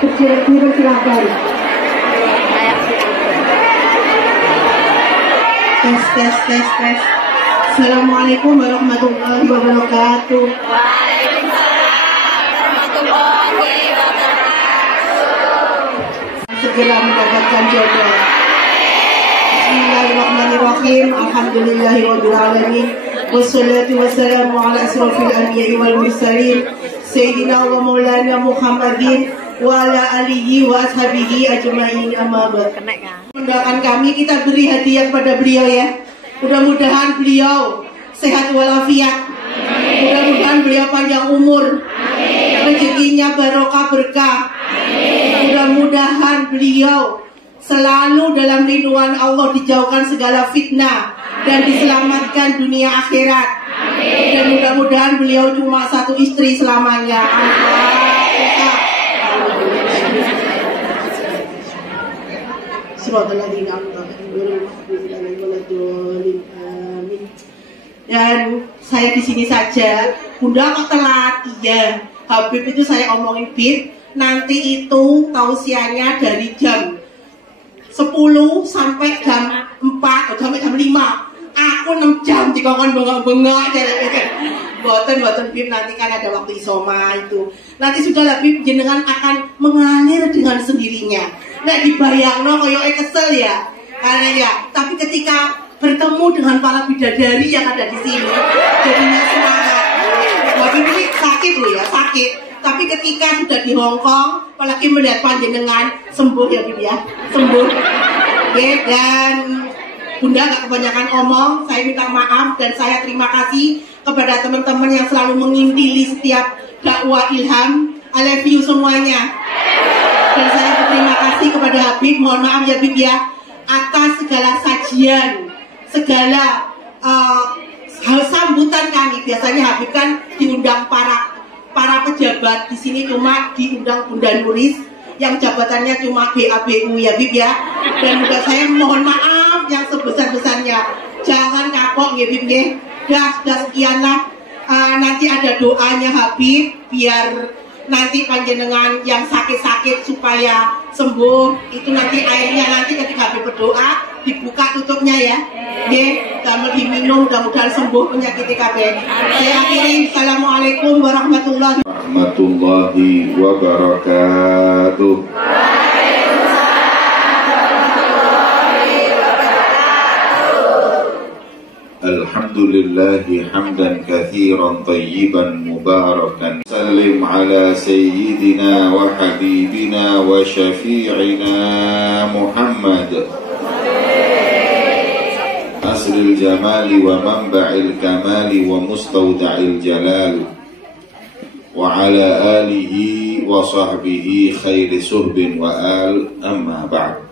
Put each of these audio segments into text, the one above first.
Silakan. Tes. Assalamualaikum warahmatullahi wabarakatuh. Segera mendapatkan jodoh. Bismillahirrahmanirrahim. Alhamdulillahirabbil alamin. Wassalatu wassalamu ala asrofil anbiya'i wal mursalin Sayyidina wa maulana Muhammadin wa ala alihi wa ashabihi ajma'in, amma ba'd. Mendoakan kami, kita beri hadiah kepada beliau ya. Mudah-mudahan beliau sehat walafiat. Mudah-mudahan beliau panjang umur. Rezekinya barokah berkah. Mudah-mudahan beliau selalu dalam lindungan Allah, dijauhkan segala fitnah dan diselamatkan dunia akhirat. Dan mudah-mudahan beliau cuma satu istri selamanya. Dan saya di sini saja. Bunda kok telat? Iya, Habib itu saya omongin, Bib, nanti itu tausiahnya dari jam 10 sampai jam 4 atau sampai jam 5. Aku 6 jam dikongkon bengok-bengok. Boten Bib, nanti kan ada waktu isoma itu. Nanti sudah lah Bib, jenengan akan mengalir dengan sendirinya. Nek dibayangno koyoke kesel ya. Karena ya, tapi ketika bertemu dengan para bidadari yang ada di sini, jadinya semangat. Habib ini sakit loh ya, sakit. Tapi ketika sudah di Hongkong, apalagi melihat panjenengan, sembuh ya Bib ya, sembuh. Oke, dan Bunda gak kebanyakan omong, saya minta maaf dan saya terima kasih kepada teman-teman yang selalu mengintili setiap dakwah ilham. I love you semuanya. Dan saya berterima kasih kepada Habib, mohon maaf ya Bib ya, atas segala sajian, segala sambutan kami. Biasanya Habib kan diundang para pejabat, di sini cuma diundang Bunda Nuris yang jabatannya cuma BABU ya Bib ya. Dan juga saya mohon maaf yang sebesar-besarnya, jangan kapok ya Bib ya. Sudah sekianlah. Nanti ada doanya Habib biar nanti panjenengan yang sakit-sakit supaya sembuh. Itu nanti airnya nanti ketika Habib berdoa dibuka tutupnya ya. Nggih, damel diminum, mudah-mudahan sembuh penyakit KB. Saya akhiri. Assalamualaikum warahmatullahi wabarakatuh. Alhamdulillahi hamdan kathiran tayyiban mubarakan. Sallim ala sayyidina wa habibina wa syafi'ina Muhammad, asril jamali wa manba'il kamali wa mustawda'il jalal, wa ala alihi wa sahbihi khairi suhbin wa al, amma ba'd.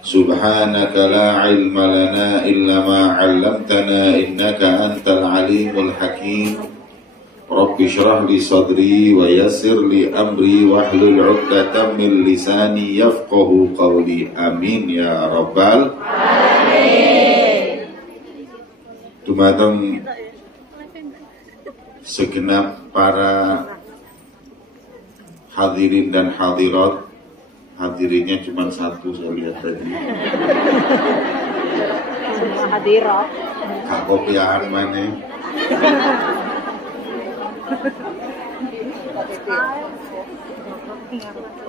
Subhanaka la ilma lana illa ma 'allamtana innaka antal alimul hakim. Rabbi shrah li sadri wa yassir li amri wahlul 'uqdatam min lisani yafqahu qawli. Amin ya rabbal alamin. Dumateng segenap para hadirin dan hadirat. Hadirinnya cuma satu saya lihat tadi. Hadirat. Kak kopiahan mana?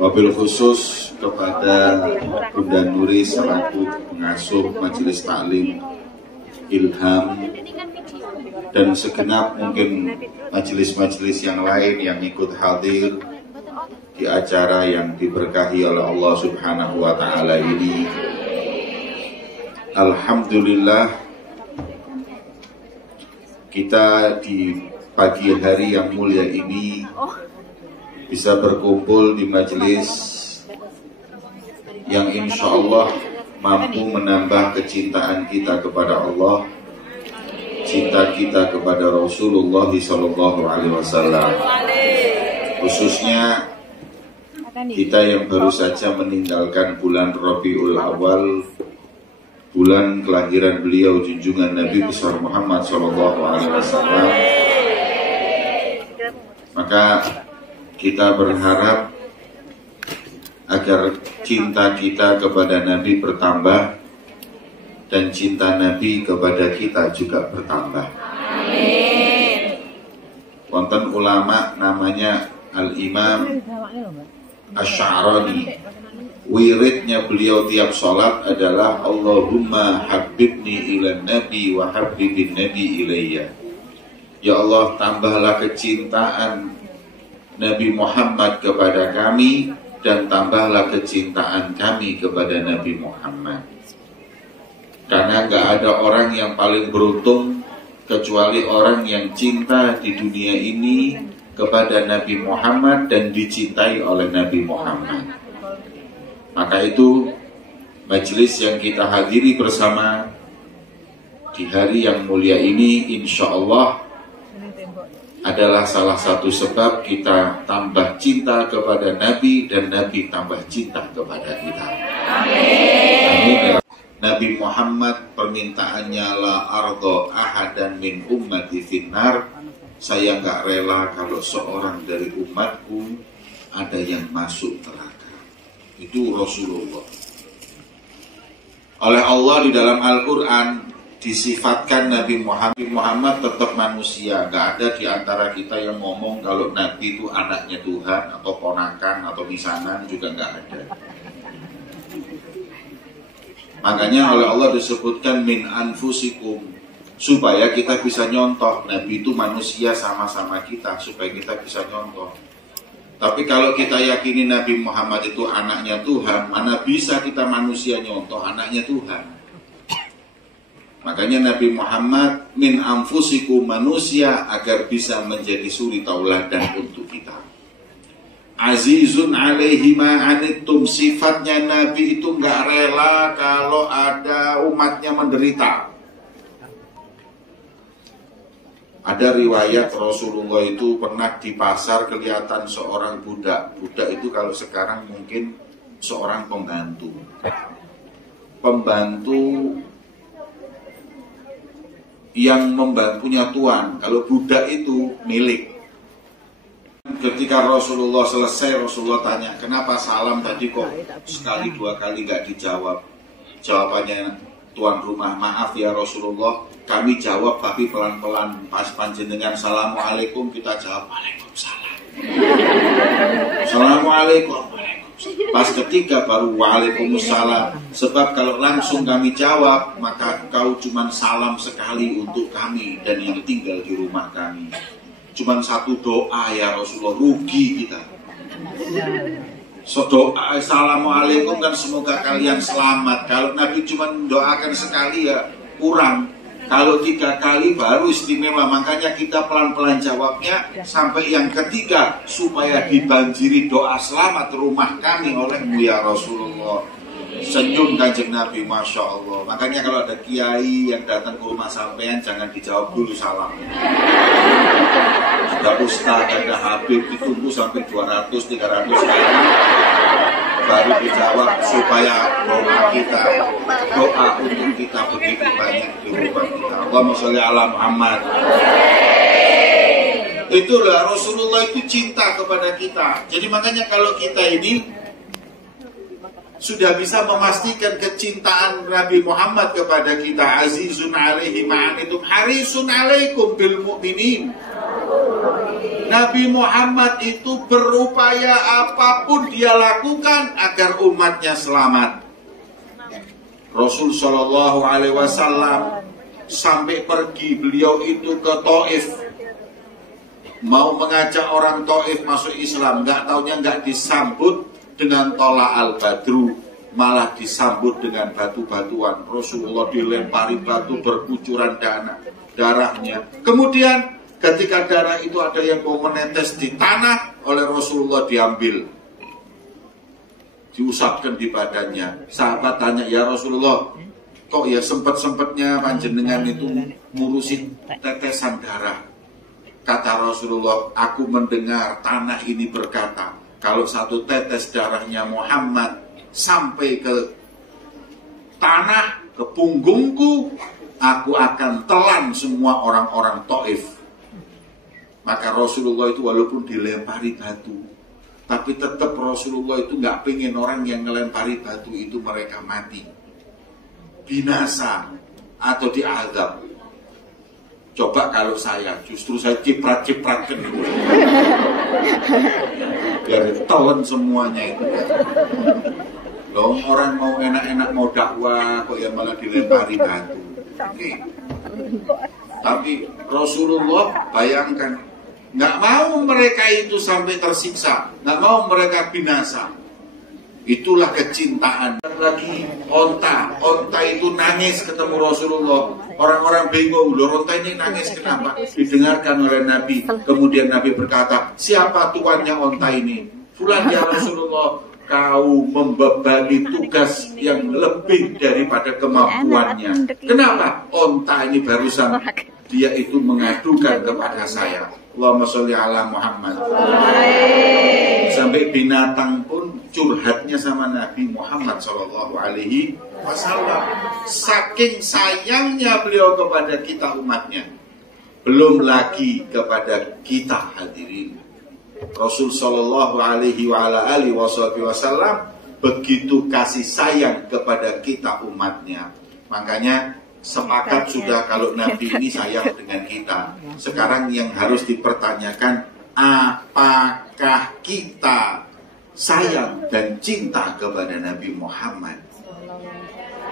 Wabil khusus kepada Bunda Nuri selaku pengasuh Majelis Taklim Ilham dan segenap mungkin majelis-majelis yang lain yang ikut hadir di acara yang diberkahi oleh Allah Subhanahu wa Ta'ala ini. Alhamdulillah, kita di pagi hari yang mulia ini bisa berkumpul di majelis yang insya Allah mampu menambah kecintaan kita kepada Allah, cinta kita kepada Rasulullah SAW. Khususnya kita yang baru saja meninggalkan bulan Rabiul Awal, bulan kelahiran beliau junjungan Nabi besar Muhammad SAW. Maka kita berharap agar cinta kita kepada Nabi bertambah dan cinta Nabi kepada kita juga bertambah. Amin. Wonten ulama namanya Al-Imam Asy'arani. Wiridnya beliau tiap sholat adalah Allahumma habibni ilan nabi wa habibin nabi ilayya. Ya Allah, tambahlah kecintaan Nabi Muhammad kepada kami dan tambahlah kecintaan kami kepada Nabi Muhammad. Karena nggak ada orang yang paling beruntung kecuali orang yang cinta di dunia ini kepada Nabi Muhammad dan dicintai oleh Nabi Muhammad. Maka itu majelis yang kita hadiri bersama di hari yang mulia ini, insya Allah adalah salah satu sebab kita tambah cinta kepada Nabi dan Nabi tambah cinta kepada kita. Amin. Nabi Muhammad permintaannya la ardo ahadan min ummati finnar. Saya nggak rela kalau seorang dari umatku ada yang masuk neraka. Itu Rasulullah. Oleh Allah di dalam Al-Quran disifatkan Nabi Muhammad tetap manusia. Nggak ada di antara kita yang ngomong kalau Nabi itu anaknya Tuhan atau ponakan atau misanan, juga nggak ada. Makanya oleh Allah disebutkan min anfusikum, supaya kita bisa nyontoh Nabi itu manusia sama-sama kita, supaya kita bisa nyontoh. Tapi kalau kita yakini Nabi Muhammad itu anaknya Tuhan, mana bisa kita manusia nyontoh anaknya Tuhan. Makanya Nabi Muhammad min anfusikum, manusia agar bisa menjadi suri tauladan untuk kita. Azizun alaihi ma'anittum, sifatnya Nabi itu nggak rela kalau ada umatnya menderita. Ada riwayat Rasulullah itu pernah di pasar kelihatan seorang budak. Budak itu kalau sekarang mungkin seorang pembantu. Pembantu yang punya tuan. Kalau budak itu milik. Ketika Rasulullah selesai, Rasulullah tanya, kenapa salam tadi kok sekali dua kali gak dijawab? Jawabannya tuan rumah, maaf ya Rasulullah, kami jawab tapi pelan-pelan. Pas panjenengan Assalamualaikum, kita jawab Waalaikumsalam. Assalamualaikum. Pas ketiga baru Waalaikumsalam. Sebab kalau langsung kami jawab, maka kau cuma salam sekali untuk kami dan yang tinggal di rumah kami. Cuman satu doa ya Rasulullah, rugi kita. So doa Assalamualaikum kan semoga kalian selamat. Kalau Nabi cuma doakan sekali ya kurang. Kalau 3 kali baru istimewa. Makanya kita pelan-pelan jawabnya sampai yang ketiga, supaya dibanjiri doa selamat rumah kami olehmu ya Rasulullah. Senyum Kanjeng Nabi, Masya Allah. Makanya kalau ada kiai yang datang ke rumah sampean, jangan dijawab dulu salam. Ada ustaz, ada habib, ditunggu sampai 200-300 kali baru dijawab, supaya doa kita, doa untuk kita begitu banyak di rumah kita. Allahumma sholli ala Muhammad. Itulah Rasulullah itu cinta kepada kita. Jadi makanya kalau kita ini sudah bisa memastikan kecintaan Nabi Muhammad kepada kita, azizun alaihi ma'anitum harisun alaikum bil mu'minin. Nabi Muhammad itu berupaya apapun dia lakukan agar umatnya selamat. Rasul Shallallahu Alaihi Wasallam sampai pergi beliau itu ke Taif, mau mengajak orang Taif masuk Islam, nggak taunya nggak disambut dengan tola al-badru, malah disambut dengan batu-batuan. Rasulullah dilempari batu berkucuran darahnya. Kemudian ketika darah itu ada yang mau menetes di tanah, oleh Rasulullah diambil, diusapkan di badannya. Sahabat tanya, ya Rasulullah, kok ya sempet-sempetnya panjenengan itu ngurusin tetesan darah? Kata Rasulullah, aku mendengar tanah ini berkata, kalau satu tetes darahnya Muhammad sampai ke tanah, ke punggungku, aku akan telan semua orang-orang Taif. Maka Rasulullah itu walaupun dilempari batu, Tapi tetap Rasulullah itu nggak pengen orang yang ngelempari batu itu mereka mati, binasa, atau diazab. Coba kalau saya, justru saya ciprat-cipratkan itu. Biar telan semuanya itu. Loh, orang mau enak-enak mau dakwah kok yang malah dilempari batu. Oke. Tapi Rasulullah bayangkan, nggak mau mereka itu sampai tersiksa, nggak mau mereka binasa. Itulah kecintaan. Lagi onta itu nangis ketemu Rasulullah. Orang-orang bingung, loh onta ini nangis kenapa? Didengarkan oleh Nabi. Kemudian Nabi berkata, siapa tuannya onta ini? Fulan ya Rasulullah, kau membebani tugas yang lebih daripada kemampuannya. Kenapa? Onta ini barusan dia itu mengadukan kepada saya. Allahumma sholli ala Muhammad. Sampai binatang pun curhatnya sama Nabi Muhammad Sallallahu Alaihi Wasallam. Saking sayangnya beliau kepada kita umatnya. Belum lagi kepada kita hadirin. Rasul Sallallahu Alaihi Wasallam begitu kasih sayang kepada kita umatnya. Makanya sepakat sudah kalau Nabi ini sayang dengan kita. Sekarang yang harus dipertanyakan, apakah kita sayang dan cinta kepada Nabi Muhammad?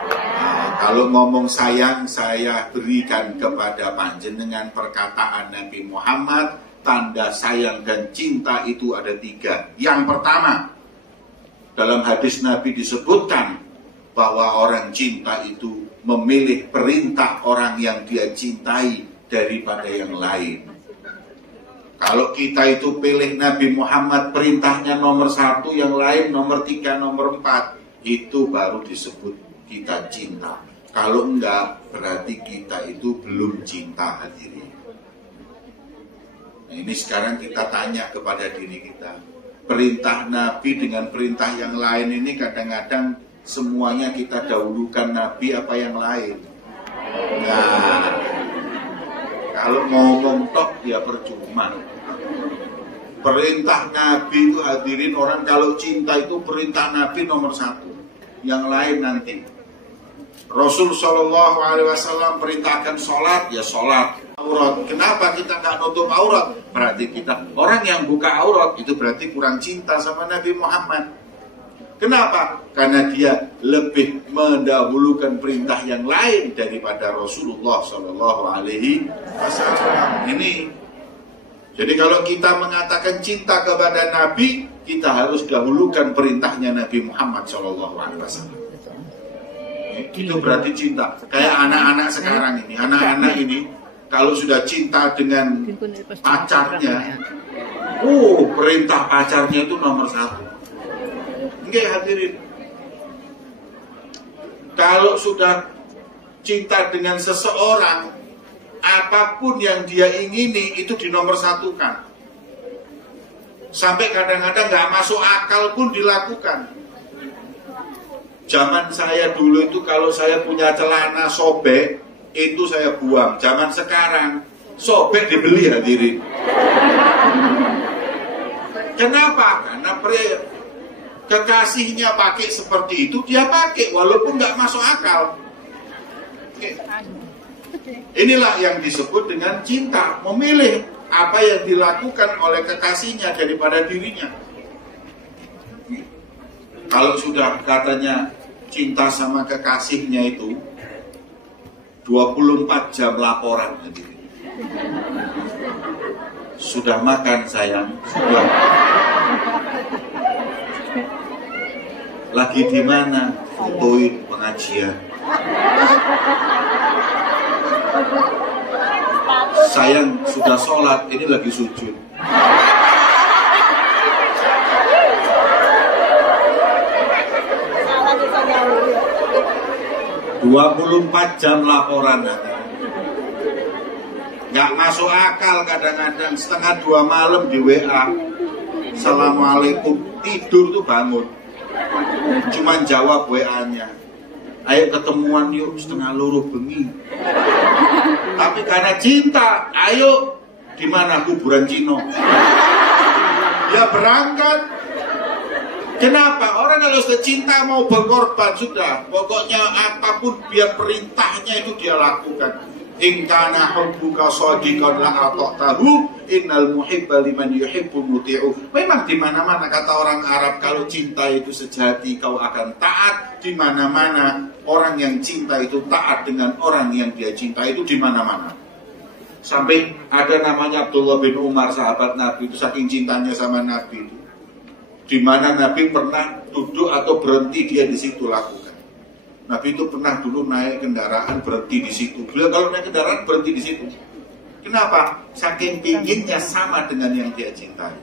Nah, kalau ngomong sayang, saya berikan kepada panjenengan perkataan Nabi Muhammad. Tanda sayang dan cinta itu ada 3. Yang pertama, dalam hadis Nabi disebutkan bahwa orang cinta itu memilih perintah orang yang dia cintai daripada yang lain. Kalau kita itu pilih Nabi Muhammad perintahnya nomor 1, yang lain nomor 3, nomor 4, itu baru disebut kita cinta. Kalau enggak, berarti kita itu belum cinta hadirin. Nah, ini sekarang kita tanya kepada diri kita. Perintah Nabi dengan perintah yang lain ini kadang-kadang semuanya kita dahulukan Nabi apa yang lain. Nah, kalau ngomong tok ya percuma. Perintah Nabi itu hadirin, orang kalau cinta itu perintah Nabi nomor 1. Yang lain nanti. Rasul Shallallahu Alaihi Wasallam perintahkan sholat, ya sholat. Aurat. Kenapa kita nggak nutup aurat? Berarti kita orang yang buka aurat itu berarti kurang cinta sama Nabi Muhammad. Kenapa? Karena dia lebih mendahulukan perintah yang lain daripada Rasulullah Shallallahu Alaihi Wasallam. Ini. Jadi kalau kita mengatakan cinta kepada Nabi, kita harus dahulukan perintahnya Nabi Muhammad Shallallahu Alaihi Wasallam. Itu berarti cinta. Kayak anak-anak sekarang ini, anak-anak ini kalau sudah cinta dengan pacarnya, perintah pacarnya itu nomor 1. Oke hadirin, kalau sudah cinta dengan seseorang, apapun yang dia ingini itu dinomor 1-kan. Sampai kadang-kadang nggak masuk akal pun dilakukan. Zaman saya dulu itu kalau saya punya celana sobek, itu saya buang. Zaman sekarang sobek dibeli hadirin. Kenapa? Karena kekasihnya pakai seperti itu, dia pakai walaupun nggak masuk akal. Inilah yang disebut dengan cinta, memilih apa yang dilakukan oleh kekasihnya daripada dirinya. Kalau sudah katanya cinta sama kekasihnya itu 24 jam laporan. Sudah makan sayang? Sudah. Lagi di mana? Fotoin pengajian. Sayang sudah sholat, ini lagi sujud. 24 jam laporan. Nggak masuk akal kadang-kadang, 1:30 malam di WA. Assalamualaikum, tidur tuh bangun. Cuman jawab WA-nya. Ayo ketemuan yuk 1:30 bengi. Tapi karena cinta, ayo di mana kuburan Cino. Ya berangkat Kenapa? Orang kalau sudah cinta mau berkorban sudah, pokoknya apapun biar perintahnya itu dia lakukan. In kana hubbuka shadiqan la ata'tahu innal muhibba liman yuhibbu muti'u. Memang di mana-mana kata orang Arab, kalau cinta itu sejati kau akan taat. Di mana-mana orang yang cinta itu taat dengan orang yang dia cinta, itu di mana-mana. Sampai ada namanya Abdullah bin Umar, sahabat Nabi itu, saking cintanya sama Nabi itu, di mana Nabi pernah duduk atau berhenti dia di situ lakukan. Nabi itu pernah dulu naik kendaraan berhenti di situ. Beliau kalau naik kendaraan berhenti di situ. Kenapa? Saking pinginnya sama dengan yang dia cintai.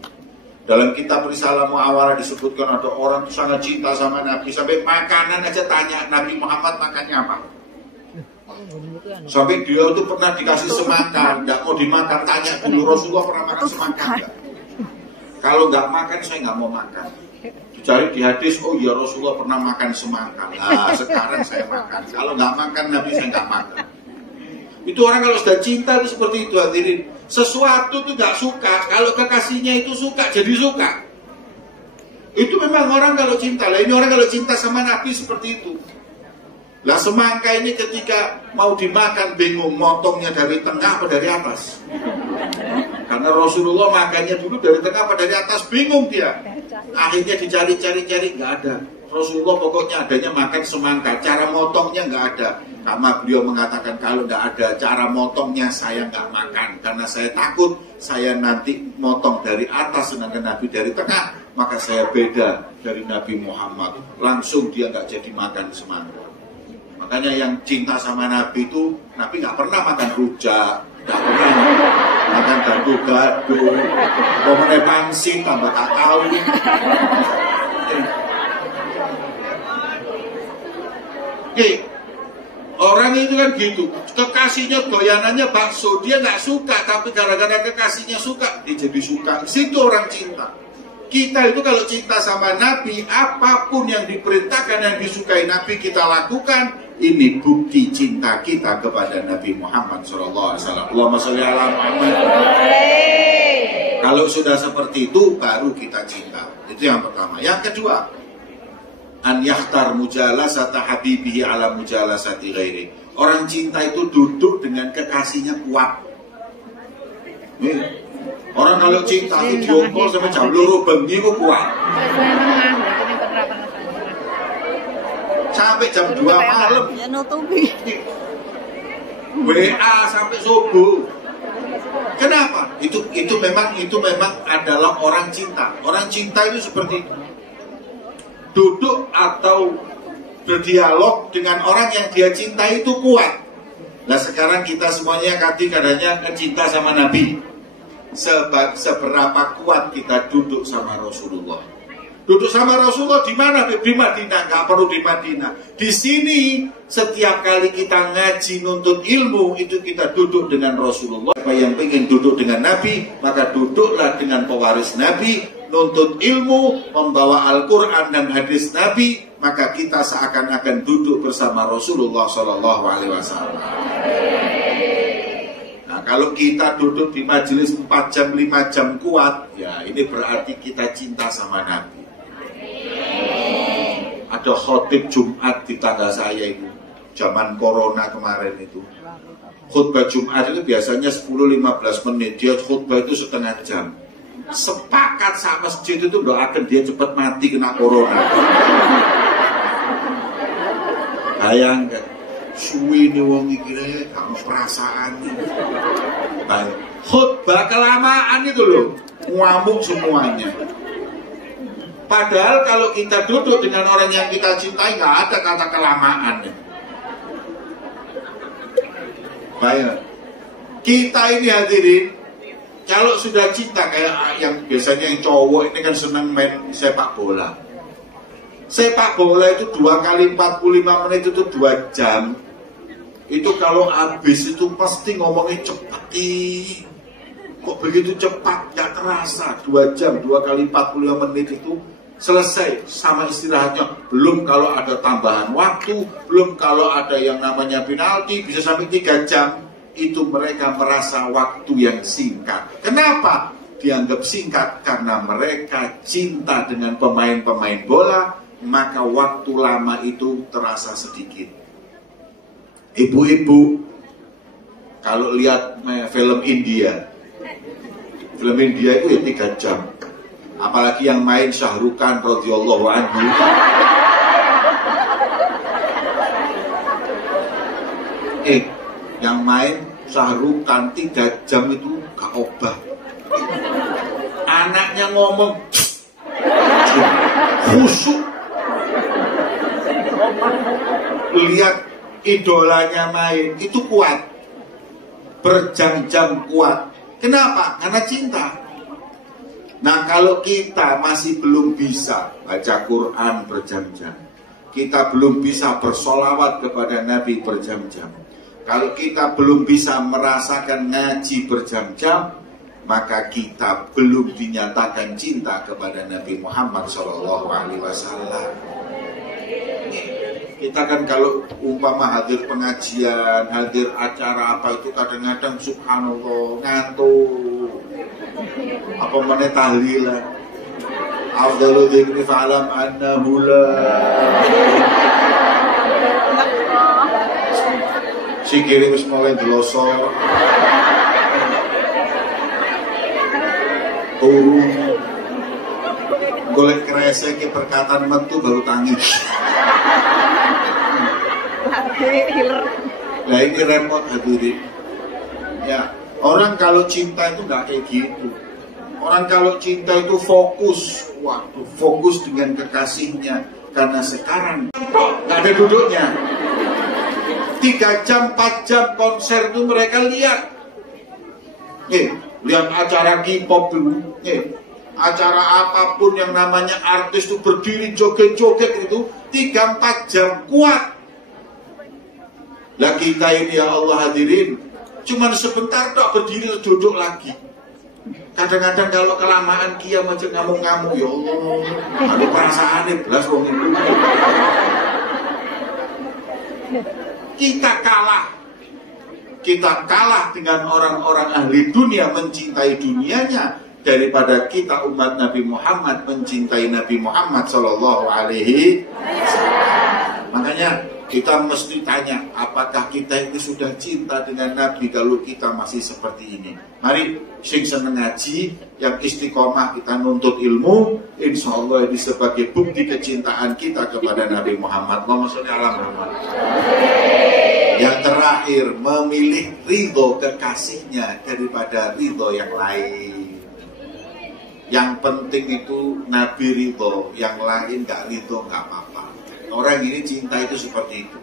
Dalam kitab Risalah Mu'awalah disebutkan ada orang itu sangat cinta sama Nabi, sampai makanan aja tanya Nabi Muhammad makannya apa. Sampai dia itu pernah dikasih semangka, tidak mau dimakan, tanya dulu Rasulullah pernah makan semangka enggak? Kalau nggak makan saya nggak mau makan. Dicari di hadis, oh ya Rasulullah pernah makan semangka. Nah sekarang saya makan. Kalau nggak makan Nabi saya nggak makan. Itu orang kalau sudah cinta itu seperti itu, hadirin. Sesuatu itu nggak suka, kalau kekasihnya itu suka jadi suka. Itu memang orang kalau cinta. Lah ini orang kalau cinta sama Nabi seperti itu. Lah semangka ini ketika mau dimakan bingung motongnya dari tengah apa dari atas. Karena Rasulullah makannya dulu dari tengah apa dari atas, bingung dia. Akhirnya dicari-cari nggak ada. Rasulullah pokoknya adanya makan semangka, cara motongnya nggak ada. Karena beliau mengatakan kalau nggak ada cara motongnya saya nggak makan, karena saya takut saya nanti motong dari atas sedangkan Nabi dari tengah, maka saya beda dari Nabi Muhammad. Langsung dia nggak jadi makan semangka. Makanya yang cinta sama Nabi itu, Nabi nggak pernah makan rujak, nggak pernah makan gado-gado, mau mengenai pangsit tambah tak tahu. Oke, orang itu kan gitu, kekasihnya doyanannya bakso, dia nggak suka, tapi gara-gara kekasihnya suka, dia jadi suka. Situ orang cinta. Kita itu kalau cinta sama Nabi, apapun yang diperintahkan dan disukai Nabi kita lakukan. Ini bukti cinta kita kepada Nabi Muhammad SAW. Allahumma sholli ala Muhammad. Kalau sudah seperti itu, baru kita cinta. Itu yang pertama. Yang kedua, an yakhtar mujalasata habibihi ala mujalasati ghairi. Orang cinta itu duduk dengan kekasihnya kuat. Orang kalau cinta itu jongkol sampai jam 2 bengi itu kuat. Sampai jam 2 malam. WA sampai subuh. Kenapa? Itu memang adalah orang cinta. Orang cinta itu seperti itu. Duduk atau berdialog dengan orang yang dia cinta itu kuat. Nah sekarang kita semuanya kadang-kadang cinta sama Nabi. Seberapa kuat kita duduk sama Rasulullah. Duduk sama Rasulullah di mana? Di Madinah, nggak perlu di Madinah. Di sini setiap kali kita ngaji nuntut ilmu itu kita duduk dengan Rasulullah. Siapa yang ingin duduk dengan Nabi, maka duduklah dengan pewaris Nabi, nuntut ilmu, membawa Al-Quran dan hadis Nabi, maka kita seakan-akan duduk bersama Rasulullah SAW. Nah, kalau kita duduk di majelis 4 jam, 5 jam kuat, ya ini berarti kita cinta sama Nabi. Ada khotib Jumat di tangga saya itu, zaman corona kemarin itu. Khutbah Jumat itu biasanya 10-15 menit, dia khutbah itu setengah jam. Sepakat sama masjid itu doakan dia cepat mati kena corona. Bayangkan, suwi ini wong iki kamu perasaan. Baik, khutbah kelamaan itu loh, ngamuk semuanya. Padahal kalau kita duduk dengan orang yang kita cintai, nggak ada kata kelamaan. Baik, kita ini hadirin, kalau sudah cinta kayak yang biasanya yang cowok ini kan senang main sepak bola. Sepak bola itu 2 kali 45 menit itu 2 jam. Itu kalau habis itu pasti ngomongnya cepat. Kok begitu cepat, gak terasa. 2 jam, 2 kali 45 menit itu selesai sama istirahatnya. Belum kalau ada tambahan waktu, belum kalau ada yang namanya penalti, bisa sampai 3 jam. Itu mereka merasa waktu yang singkat. Kenapa? dianggap singkat karena mereka cinta dengan pemain-pemain bola, maka waktu lama itu terasa sedikit. Ibu-ibu, kalau lihat film India itu ya 3 jam. Apalagi yang main Shah Rukh Khan radhiyallahu anhu. Yang main Shah Rukh Khan 3 jam itu gak obah. Anaknya ngomong khusyuk. Lihat idolanya main itu kuat, berjam-jam kuat. Kenapa? Karena cinta. Nah, kalau kita masih belum bisa baca Quran berjam-jam, kita belum bisa bersolawat kepada Nabi berjam-jam, kalau kita belum bisa merasakan ngaji berjam-jam, maka kita belum dinyatakan cinta kepada Nabi Muhammad SAW. Kita kan kalau umpama hadir pengajian, hadir acara apa itu kadang-kadang subhanallah ngantuk. Apa mana tahlilan? Afdalu dzikri fa'lam annahu la. Sikile wis mulai delosor. Turun. Golek kresek ke perkataan metu baru tangis. Nah ini repot hadirin. Ya, orang kalau cinta itu nggak kayak gitu. Orang kalau cinta itu fokus, fokus dengan kekasihnya. Karena sekarang nggak ada duduknya. 3 jam, 4 jam konser itu mereka lihat. Lihat acara K-pop dulu. Acara apapun yang namanya artis itu berdiri joget-joget itu 3-4 jam kuat. Lah kita ini ya Allah hadirin, cuman sebentar tok berdiri duduk lagi. Kadang-kadang kalau kelamaan kia macam ngamuk-ngamuk, ya Allah, ada perasaannya belas wong itu. Kita kalah dengan orang-orang ahli dunia mencintai dunianya daripada kita umat Nabi Muhammad mencintai Nabi Muhammad Sallallahu Alaihi Wasallam. Makanya kita mesti tanya, apakah kita ini sudah cinta dengan Nabi kalau kita masih seperti ini? Mari sing seneng ngaji, yang istiqomah kita nuntut ilmu, insya Allah ini sebagai bukti kecintaan kita kepada Nabi Muhammad. Allahumma sholli ala Muhammad. Yang terakhir, memilih ridho kekasihnya daripada ridho yang lain. Yang penting itu Nabi ridho, yang lain gak ridho gak apa-apa. Orang ini cinta itu seperti itu.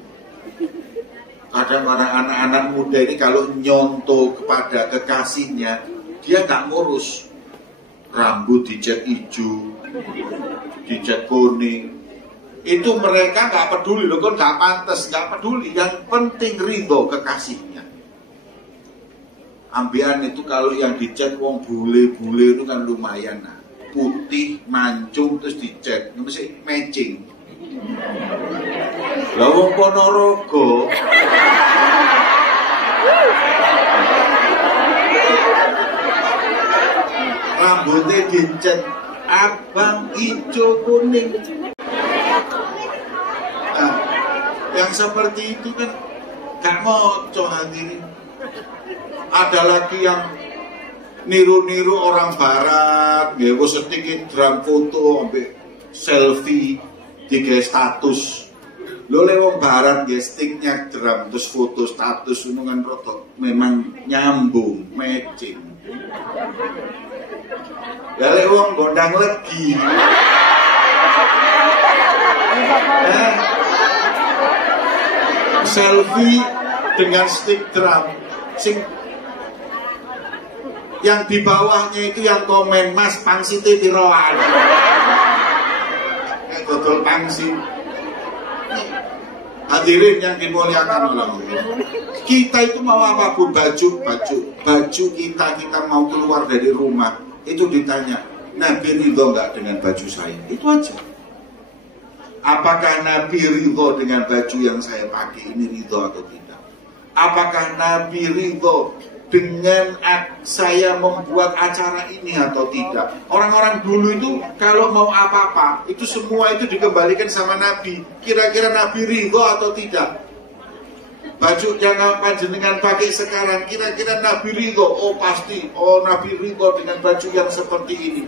Kadang orang anak-anak muda ini kalau nyontoh kepada kekasihnya, dia gak ngurus. Rambut dicat hijau, dicat kuning. Itu mereka gak peduli, loh kan gak pantas, gak peduli. Yang penting ridho kekasihnya. Ambian itu kalau yang dicat wong bule-bule itu kan lumayan. Nah. Putih, mancung, terus dicat. Itu mesti matching. Lah wong Ponorogo rambutnya dicat abang, hijau, kuning. Nah, yang seperti itu kan gak ngoco hadirin. Ada lagi yang niru-niru orang barat, ngewo sedikit drum foto, ambil selfie, tiga status. Lo lewong barat, nge sticknya drum, terus foto status, itu kan rotok, memang nyambung, matching. Ya lewong gondang legi. Selfie dengan stick drum, sing yang di bawahnya itu yang komen, Mas pangsite piroan. Kayak dodol pangsit. Hadirin yang dimuliakan Allah. Kita itu mau apapun, baju kita mau keluar dari rumah, itu ditanya, Nabi ridho nggak dengan baju saya? Itu aja. Apakah Nabi ridho dengan baju yang saya pakai ini ridho atau tidak? Apakah Nabi ridho dengan saya membuat acara ini atau tidak? Orang-orang dulu itu kalau mau apa-apa itu semua itu dikembalikan sama Nabi. Kira-kira Nabi ridho atau tidak? Baju yang panjenengan pakai sekarang, kira-kira Nabi ridho? Oh pasti, oh Nabi ridho dengan baju yang seperti ini.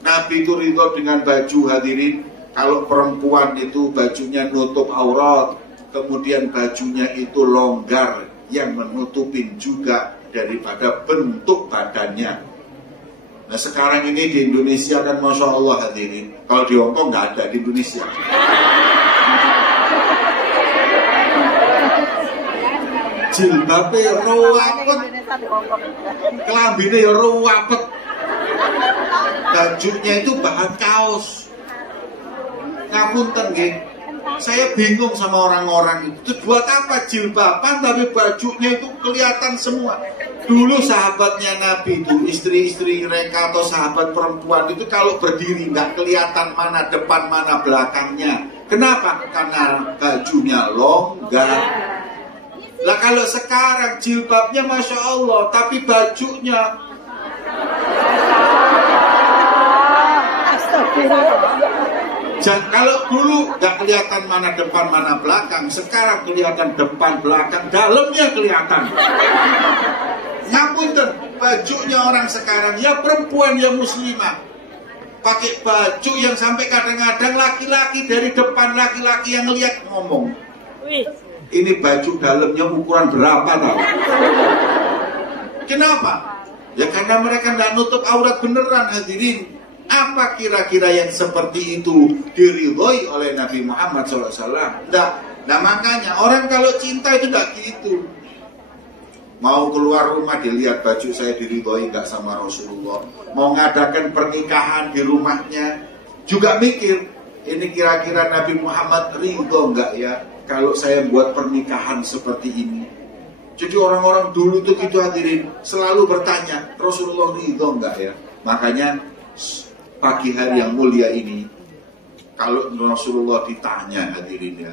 Nabi itu ridho dengan baju, hadirin. Kalau perempuan itu bajunya nutup aurat, kemudian bajunya itu longgar yang menutupin juga daripada bentuk badannya. Nah sekarang ini di Indonesia kan Masya Allah hadirin. Kalau di Hongkong nggak ada, di Indonesia. Jilbabnya rawapet, kelambine ya rawapet, bajunya itu bahan kaos. Ngapunten nggih, saya bingung sama orang-orang itu. Buat apa jilbaban tapi bajunya itu kelihatan semua. Dulu sahabatnya Nabi itu, istri-istri mereka atau sahabat perempuan itu kalau berdiri nggak kelihatan mana depan mana belakangnya. Kenapa? Karena bajunya longgar. Lah kalau sekarang jilbabnya Masya Allah, tapi bajunya kalau dulu nggak kelihatan mana depan mana belakang, sekarang kelihatan depan belakang, dalamnya kelihatan. Ngapunten, bajunya orang sekarang ya perempuan ya muslimah pakai baju yang sampai kadang-kadang laki-laki dari depan laki-laki yang lihat ngomong, ini baju dalamnya ukuran berapa tahu? Kenapa? Ya karena mereka nggak nutup aurat beneran hadirin. Apa kira-kira yang seperti itu diridhoi oleh Nabi Muhammad SAW? Nah makanya orang kalau cinta itu nggak gitu. Mau keluar rumah dilihat baju saya diridhoi nggak sama Rasulullah. Mau ngadakan pernikahan di rumahnya juga mikir, ini kira-kira Nabi Muhammad ridho nggak ya kalau saya buat pernikahan seperti ini. Jadi orang-orang dulu tuh gitu hadirin, selalu bertanya, Rasulullah ridho nggak ya? Makanya pagi hari yang mulia ini, kalau Rasulullah ditanya hadirin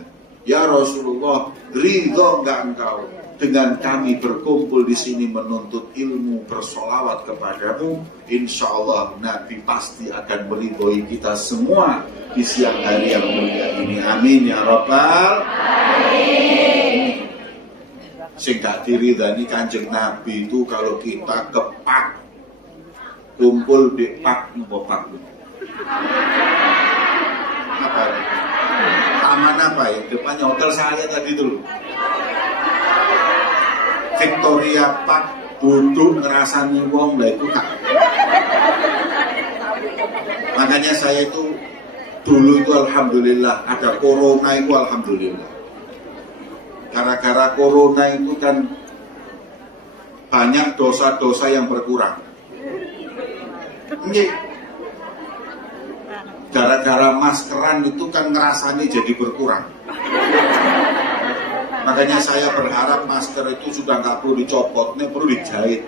ya Rasulullah, ridho nggak engkau dengan kami berkumpul di sini menuntut ilmu, bersolawat kepadamu? Insya Allah Nabi pasti akan meridhoi kita semua di siang hari yang mulia ini. Amin ya Rabbal Alamin. Sing gak diridhani Kanjeng Nabi itu kalau kita kepak kumpul di pak apa taman apa ya depannya hotel saya tadi dulu Victoria Park, duduk ngerasani wong lah itu kak. Makanya saya itu dulu itu alhamdulillah ada corona itu alhamdulillah. Gara-gara corona itu kan banyak dosa-dosa yang berkurang. Gara-gara maskeran itu kan ngerasani jadi berkurang. Makanya saya berharap masker itu sudah nggak perlu dicopot, ini perlu dijahit.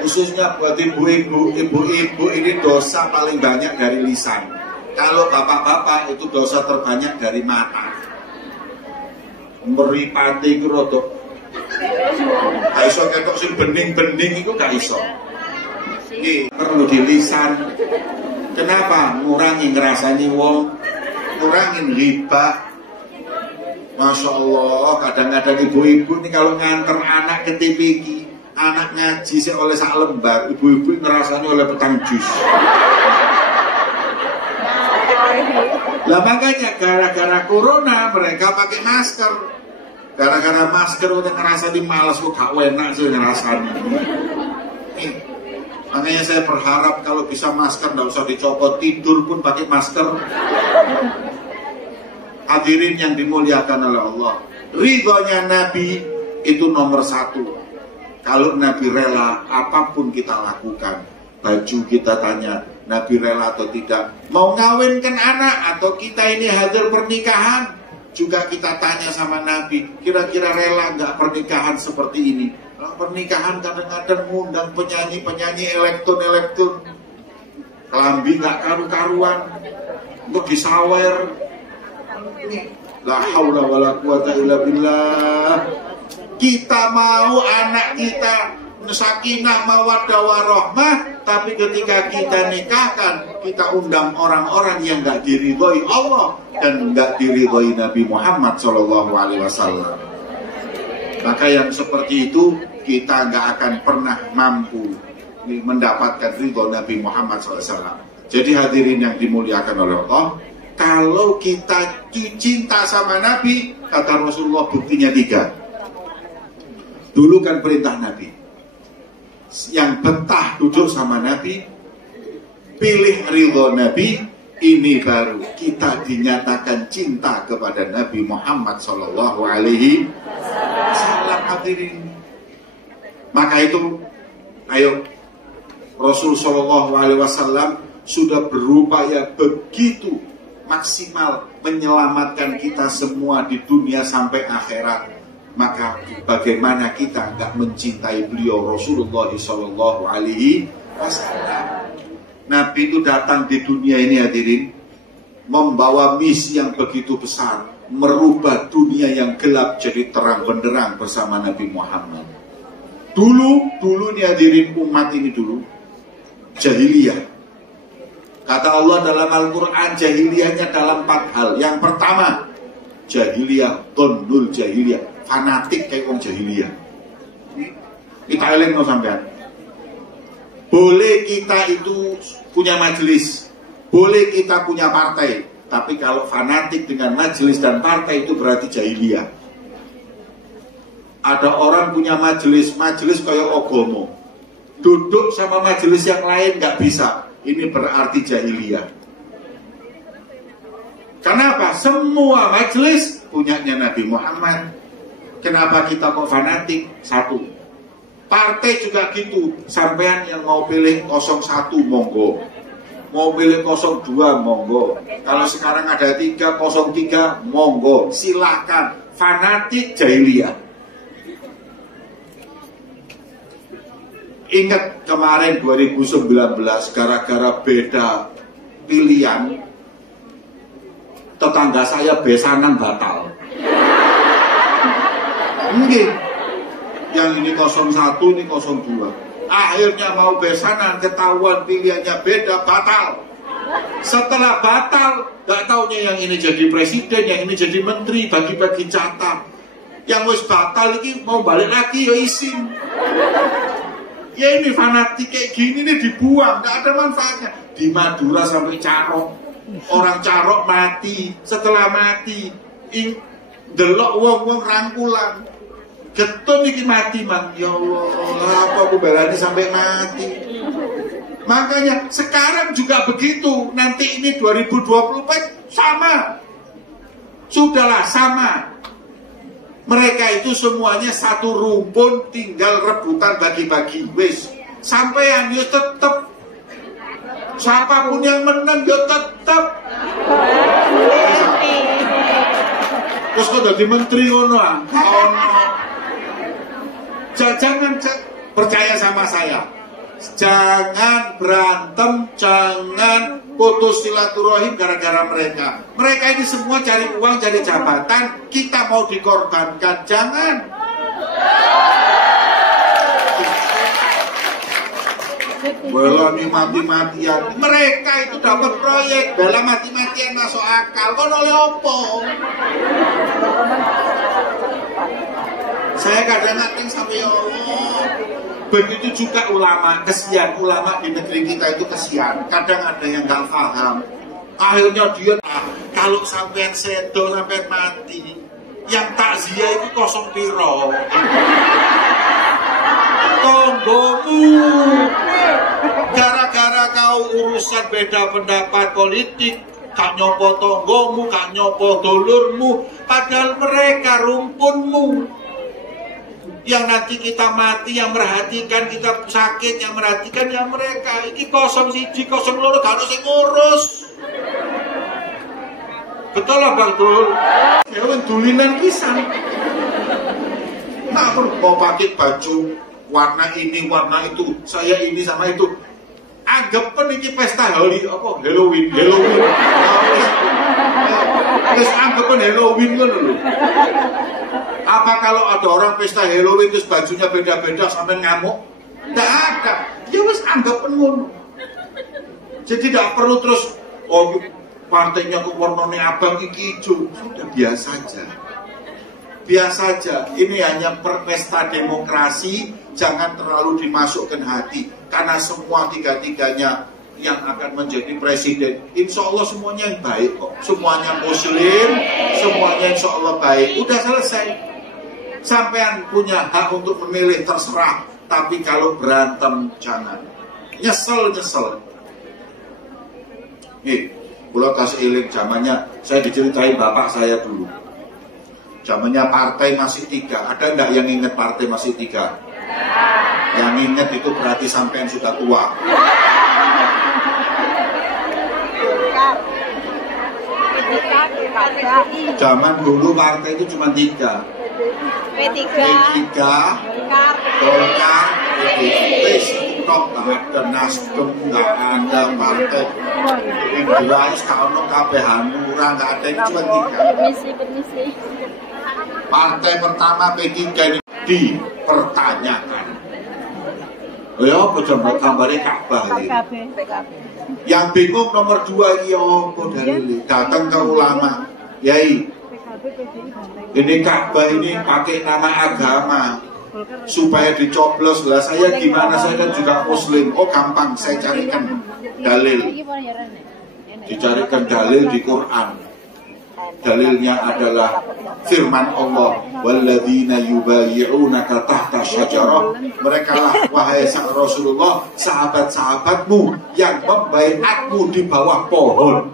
Khususnya buat ibu-ibu ini dosa paling banyak dari lisan. Kalau bapak-bapak itu dosa terbanyak dari mata. Meripati itu rodok. Gak iso ketok sing bening-bening itu gak iso. Ini perlu di lisan. Kenapa? Ngurangi ngerasani wong, ngurangin riba. Masya Allah, kadang-kadang ibu-ibu ini kalau nganter anak ke TPQ, anak ngaji sih oleh sak lembar, ibu-ibu ngerasani oleh petang jus. Lah makanya gara-gara corona mereka pakai masker. Gara-gara masker udah ngerasani malas, kok gak enak sih ngerasani. Makanya saya berharap kalau bisa masker nggak usah dicopot, tidur pun pakai masker. Hadirin yang dimuliakan oleh Allah, ridhonya Nabi itu nomor satu. Kalau Nabi rela apapun kita lakukan, baju kita tanya Nabi rela atau tidak, mau ngawinkan anak atau kita ini hadir pernikahan juga kita tanya sama Nabi, kira-kira rela nggak pernikahan seperti ini? Pernikahan kadang-kadang ngundang penyanyi-penyanyi elektron, kelambi nggak karu-karuan untuk disawer. La haula wala quwata illa billah. Kita mau anak kita sakinah mawaddah warahmah, tapi ketika kita nikahkan, kita undang orang-orang yang nggak diridhoi Allah dan nggak diridhoi Nabi Muhammad SAW. Maka yang seperti itu kita nggak akan pernah mampu mendapatkan ridho Nabi Muhammad SAW. Jadi hadirin yang dimuliakan oleh Allah, kalau kita cinta sama Nabi, kata Rasulullah buktinya 3. Dulu kan perintah Nabi, yang betah duduk sama Nabi, pilih ridho Nabi, ini baru kita dinyatakan cinta kepada Nabi Muhammad Sallallahu Alaihi Wasallam. Hadirin, maka itu, ayo, Rasul Sallallahu Alaihi Wasallam sudah berupaya begitu maksimal menyelamatkan kita semua di dunia sampai akhirat. Maka bagaimana kita nggak mencintai beliau Rasulullah Sallallahu Alaihi Wasallam? Nabi itu datang di dunia ini hadirin, membawa misi yang begitu besar, merubah dunia yang gelap jadi terang benderang bersama Nabi Muhammad. Dulu nih hadirin, umat ini dulu jahiliyah. Kata Allah dalam Al-Quran, jahiliyahnya dalam 4 hal. Yang pertama, jahiliyah, dondul jahiliyah, fanatik kayak orang jahiliyah. Kita eling no sampean. Boleh kita itu punya majelis, boleh kita punya partai, tapi kalau fanatik dengan majelis dan partai itu berarti jahiliyah. Ada orang punya majelis kayak ogomo, duduk sama majelis yang lain nggak bisa, ini berarti jahiliyah. Kenapa? Semua majelis punyanya Nabi Muhammad. Kenapa kita kok fanatik? 1. Partai juga gitu. Sampean yang mau pilih 01 monggo, mau pilih 02 monggo. Kalau sekarang ada 303 monggo, silakan. Fanatik jahiliyah. Ingat kemarin 2019, gara-gara beda pilihan, tetangga saya besanan batal. Mungkin yang ini 01, ini 02. Akhirnya mau besanan, ketahuan pilihannya beda, batal. Setelah batal, gak taunya yang ini jadi presiden, yang ini jadi menteri, bagi-bagi jatah. Yang wis batal ini mau balik lagi ya isin. Ya ini fanatik kayak gini nih dibuang, gak ada manfaatnya. Di Madura sampai Carok, orang Carok mati. Setelah mati, delok wong-wong rangkulan, getun iki mati mang. Ya Allah, apa aku belani sampai mati. Makanya sekarang juga begitu. Nanti ini 2024 sama. Sudahlah sama. Mereka itu semuanya satu rumpun, tinggal rebutan bagi-bagi. Wis, sampean yo tetep, siapapun yang menang yo tetep. Terus kok jadi menteri ngono ah? Jangan percaya sama saya. Jangan berantem, jangan putus silaturahim gara-gara mereka. Mereka ini semua cari uang, cari jabatan. Kita mau dikorbankan, jangan. Bela mati-matian. Mereka itu dapat proyek, bela mati-matian masuk akal. Kok oleh opo? Saya kadang ngatain sampai Allah. Begitu juga ulama, kesian ulama di negeri kita itu kesian. Kadang ada yang nggak paham. Akhirnya dia, kalau sampean sedo, sampean mati, yang takziah itu 0 piro. Tonggomu, gara-gara kau urusan beda pendapat politik, kak nyopo tonggomu, kak nyopo dulurmu, padahal mereka rumpunmu. Yang nanti kita mati, yang merhatikan kita sakit, yang merhatikan yang mereka. Ini 01, 02, gak ada yang ngurus. Betul lah Bang Dul. Ya dulinan kisan. Nah, mau pakai baju warna ini, warna itu, saya ini sama itu. Anggapan ini pesta Halloween. Terus anggapan Halloween kan lho. Apa kalau ada orang pesta Halloween terus bajunya beda-beda sampai ngamuk? Tidak ada. Ya wis anggap penuh. Jadi tidak perlu terus partainya kok warnanya abang iki hijau. Sudah biasa aja. Biasa aja. Ini hanya pesta demokrasi, jangan terlalu dimasukkan hati. Karena semua tiga-tiganya yang akan menjadi presiden, insya Allah semuanya yang baik kok. Semuanya muslim, semuanya insya Allah baik. Udah selesai. Sampean punya hak untuk memilih, terserah. Tapi kalau berantem jangan. Nyesel. Nih, pulau tas iling zamannya saya diceritain bapak saya dulu. Zamannya partai masih 3. Ada enggak yang ingat partai masih 3? Yang ingat itu berarti sampean sudah tua. Zaman dulu partai itu cuma 3. P3, Golkar, PDIP, stop, nggak ada Nasdem, nggak ada partai Indra, Iskauno, KB Hanura, nggak ada, itu cuma 3. Partai pertama P3 ini dipertanyakan. Ya, pejabat kabarnya Ka'bah. Yang bingung nomor 2 ini apa dalilnya? Datang ke ulama, Yai, ini Ka'bah ini pakai nama agama supaya dicoblos lah. Saya gimana, saya kan juga muslim. Oh gampang, saya carikan dalil. Dicarikan dalil di Quran. Dalilnya adalah firman Allah, walladzina yubayyi'unaka tahta syajarah. Mereka lah, wahai sang Rasulullah, sahabat-sahabatmu yang membaiatmu di bawah pohon.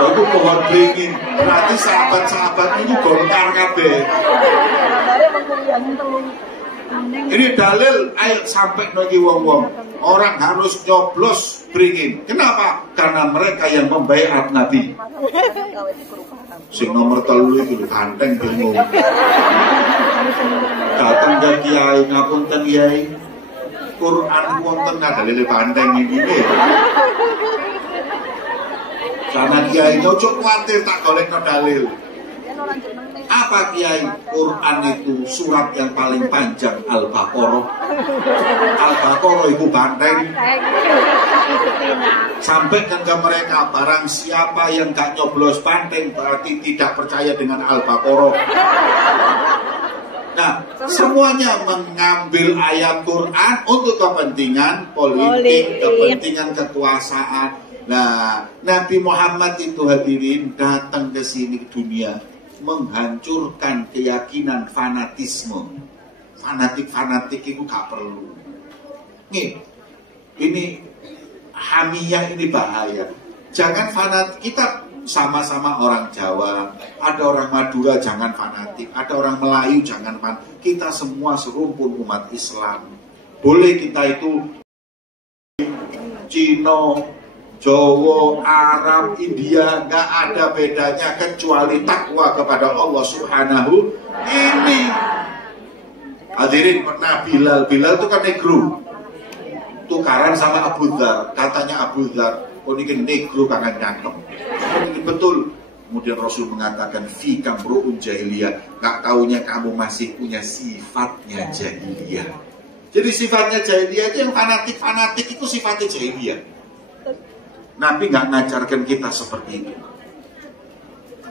Itu pohon beringin. Berarti sahabat-sahabat itu Golkar kabeh. Ini dalil, ayo sampai niki wong-wong. Orang harus nyoblos beringin. Kenapa? Karena mereka yang membaiat Nabi. Sing nomor 3 itu ganteng bingung. Datang ke kiai, ngapunten kiai. Quran wonten dalile banteng iki. Sana kiai nyocok kuatir tak golekno dalil. Apa kiai? Quran itu surat yang paling panjang Al-Baqarah. Al-Baqarah itu banteng. Sampaikan ke mereka, barang siapa yang gak nyoblos banteng berarti tidak percaya dengan Al-Baqarah. Nah, semuanya mengambil ayat Quran untuk kepentingan politik, kepentingan kekuasaan. Nah, Nabi Muhammad itu hadirin datang ke sini ke dunia menghancurkan keyakinan fanatisme. Fanatik itu gak perlu. Nih, ini hamiyah ini bahaya. Jangan fanatik. Kita sama-sama orang Jawa, ada orang Madura, jangan fanatik. Ada orang Melayu, jangan fanatik. Kita semua serumpun umat Islam. Boleh kita itu Cina, Jawa, Arab, India, nggak ada bedanya kecuali takwa kepada Allah Subhanahu ini. Hadirin, pernah Bilal itu kan negro, tukaran sama Abu Dhar. Katanya Abu Dhar, oh ini negro kangen nyangkem. Ini betul. Kemudian Rasul mengatakan, fikam ru'un jahiliyah. Nggak taunya kamu masih punya sifatnya jahiliyah. Jadi sifatnya jahiliyah itu yang fanatik itu sifatnya jahiliyah. Nabi nggak ngajarkan kita seperti itu.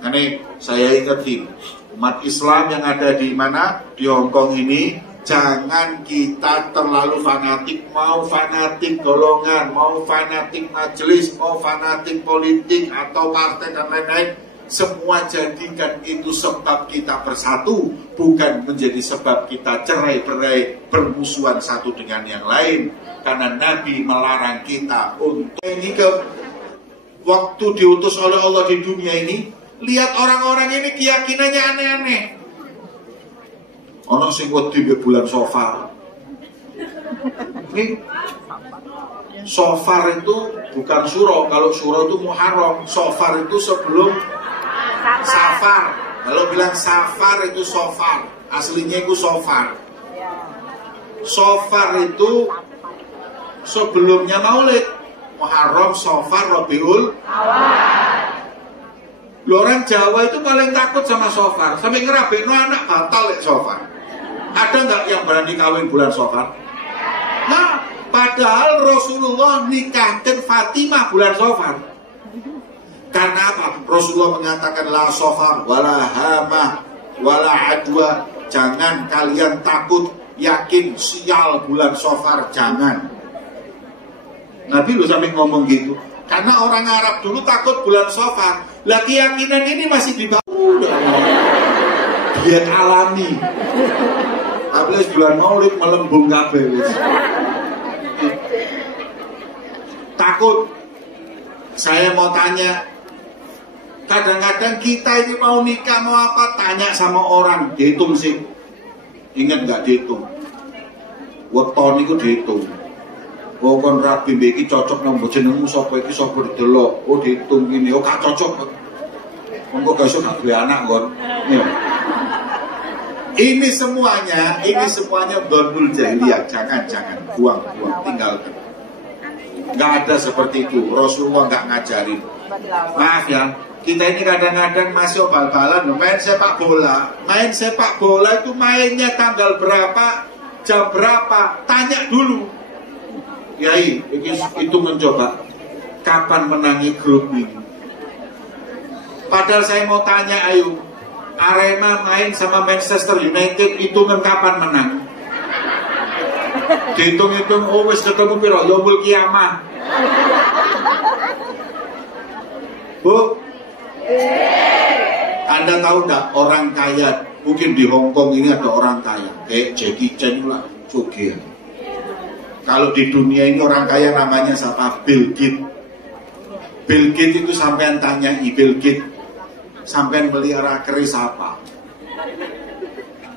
Karena saya ingetin umat Islam yang ada di mana, di Hongkong ini, jangan kita terlalu fanatik. Mau fanatik golongan, mau fanatik majelis, mau fanatik politik atau partai dan lain-lain, semua jadikan itu sebab kita bersatu, bukan menjadi sebab kita cerai-berai, bermusuhan satu dengan yang lain. Karena Nabi melarang kita untuk ini waktu diutus oleh Allah di dunia ini, lihat orang-orang ini keyakinannya aneh-aneh. Ono sing wedi bulan Safar. Ini Safar itu bukan Suro. Kalau Suro itu Muharram. Safar itu sebelum Safar. Kalau bilang Safar itu Safar. Aslinya itu Safar. Safar itu sebelumnya Maulid. Muharram, Safar, Rabiul Awal. Loh, orang Jawa itu paling takut sama Safar, sampai ngerabekno anak batal lek Safar. Ada nggak yang berani kawin bulan Safar? Nah, padahal Rasulullah nikahkan Fatimah bulan Safar. Karena apa? Rasulullah mengatakan la Safar wala hamah wala adwa. Jangan kalian takut, yakin sial bulan Safar, jangan. Nabi lu sampai ngomong gitu. Karena orang Arab dulu takut bulan Safar. Lah keyakinan ini masih dibangun. Dia alami. Apalagi bulan Maulid melembung kabeh wis. Takut. Saya mau tanya. Kadang-kadang kita ini mau nikah mau apa, tanya sama orang, dihitung sih. Ingat nggak dihitung? Weton itu dihitung. Oh kon rabi iki cocok nang jenengmu sapa iki sapa didelok. Oh dihitung gini, oh gak cocok. Monggo gak iso gak duwe anak kon. Ya. Ini semuanya dzannul jahiliyah. Jangan buang, tinggalkan. Gak ada seperti itu. Rasulullah gak ngajarin. Maaf ya, kita ini kadang-kadang masih bal-balan main sepak bola. Main sepak bola itu mainnya tanggal berapa, jam berapa, tanya dulu. Yai, itu mencoba kapan menangi grup ini. Padahal saya mau tanya, ayo Arema main sama Manchester United, hitungan kapan menang? Dihitung-hitung, oh wis ketemu piro, yaumul kiamah. Bu, Anda tahu enggak orang kaya, mungkin di Hong Kong ini ada orang kaya, kayak Jackie Chan lah, sugih. Kalau di dunia ini orang kaya namanya siapa? Bill Gates. Bill Gates itu sampean tanya, Bill Gates, sampean melihara keris apa?